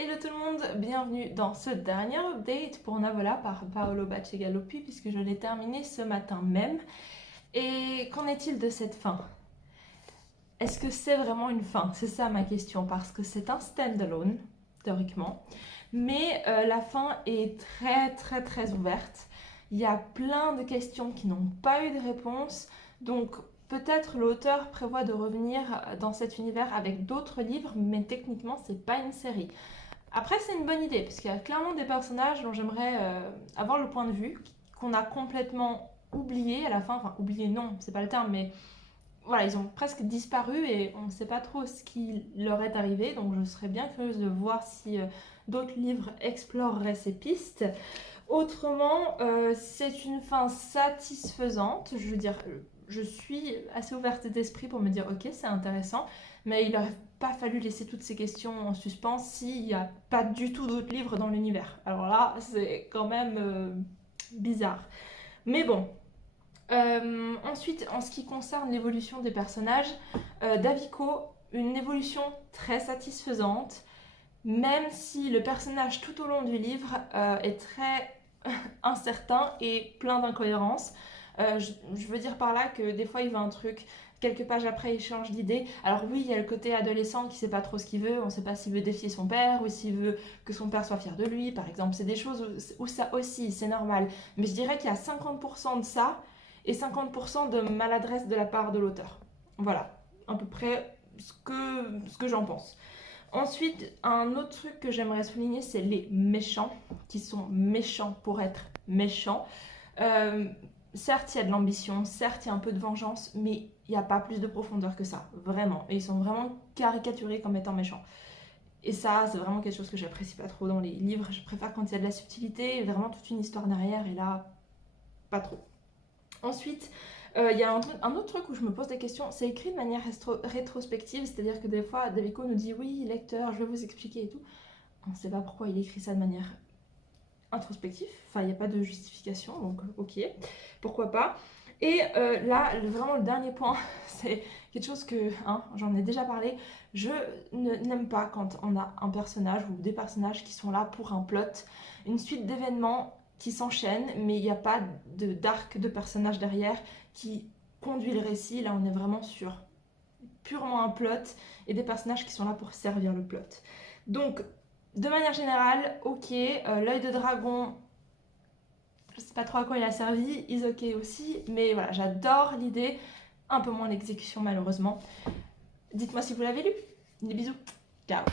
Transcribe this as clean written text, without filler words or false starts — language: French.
Hello tout le monde, bienvenue dans ce dernier update pour Navola par Paolo Bacigalupi puisque je l'ai terminé ce matin même. Et qu'en est-il de cette fin? Est-ce que c'est vraiment une fin? C'est ça ma question parce que c'est un stand-alone, théoriquement, mais la fin est très ouverte. Il y a plein de questions qui n'ont pas eu de réponse, donc peut-être l'auteur prévoit de revenir dans cet univers avec d'autres livres, mais techniquement c'est pas une série. Après, c'est une bonne idée, parce qu'il y a clairement des personnages dont j'aimerais avoir le point de vue, qu'on a complètement oublié à la fin. Enfin, oublié, non, c'est pas le terme, mais voilà, ils ont presque disparu et on ne sait pas trop ce qui leur est arrivé. Donc, je serais bien curieuse de voir si d'autres livres exploreraient ces pistes. Autrement, c'est une fin satisfaisante. Je veux dire, je suis assez ouverte d'esprit pour me dire, ok, c'est intéressant, mais il n'aurait pas fallu laisser toutes ces questions en suspens s'il n'y a pas du tout d'autres livres dans l'univers. Alors là, c'est quand même bizarre. Mais bon. Ensuite, en ce qui concerne l'évolution des personnages, Daviko, une évolution très satisfaisante, même si le personnage tout au long du livre est très incertain et plein d'incohérences. Je veux dire par là que des fois il veut un truc, quelques pages après il change d'idée. Alors oui, il y a le côté adolescent qui sait pas trop ce qu'il veut, on sait pas s'il veut défier son père ou s'il veut que son père soit fier de lui, par exemple. C'est des choses où ça aussi, c'est normal. Mais je dirais qu'il y a 50% de ça et 50% de maladresse de la part de l'auteur. Voilà, à peu près ce que j'en pense. Ensuite, un autre truc que j'aimerais souligner, c'est les méchants, qui sont méchants pour être méchants. Euh, certes, il y a de l'ambition, certes, il y a un peu de vengeance, mais il n'y a pas plus de profondeur que ça, vraiment. Et ils sont vraiment caricaturés comme étant méchants. Et ça, c'est vraiment quelque chose que j'apprécie pas trop dans les livres. Je préfère quand il y a de la subtilité, vraiment toute une histoire derrière, et là, pas trop. Ensuite, il y a un autre truc où je me pose des questions, c'est écrit de manière rétrospective, c'est-à-dire que des fois, Davico nous dit oui, lecteur, je vais vous expliquer et tout. On ne sait pas pourquoi il écrit ça de manière introspective, enfin, il n'y a pas de justification, donc ok, pourquoi pas. Et là, vraiment le dernier point, c'est quelque chose que, j'en ai déjà parlé, je n'aime pas quand on a un personnage ou des personnages qui sont là pour un plot, une suite d'événements qui s'enchaînent, mais il n'y a pas d'arc de personnage derrière qui conduit le récit. Là, on est vraiment sur purement un plot et des personnages qui sont là pour servir le plot. Donc, de manière générale, ok, l'œil de dragon, je sais pas trop à quoi il a servi, is ok aussi, mais voilà, j'adore l'idée, un peu moins l'exécution malheureusement. Dites-moi si vous l'avez lu. Des bisous, ciao.